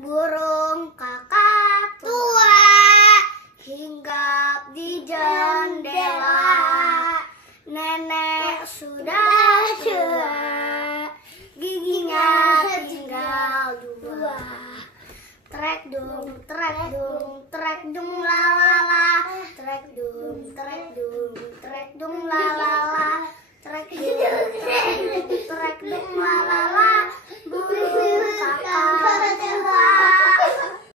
burung kakak tua hinggap di jendela. Nenek sudah tua, giginya tinggal dua. Trek dung, la la la. Trek dung, la la la.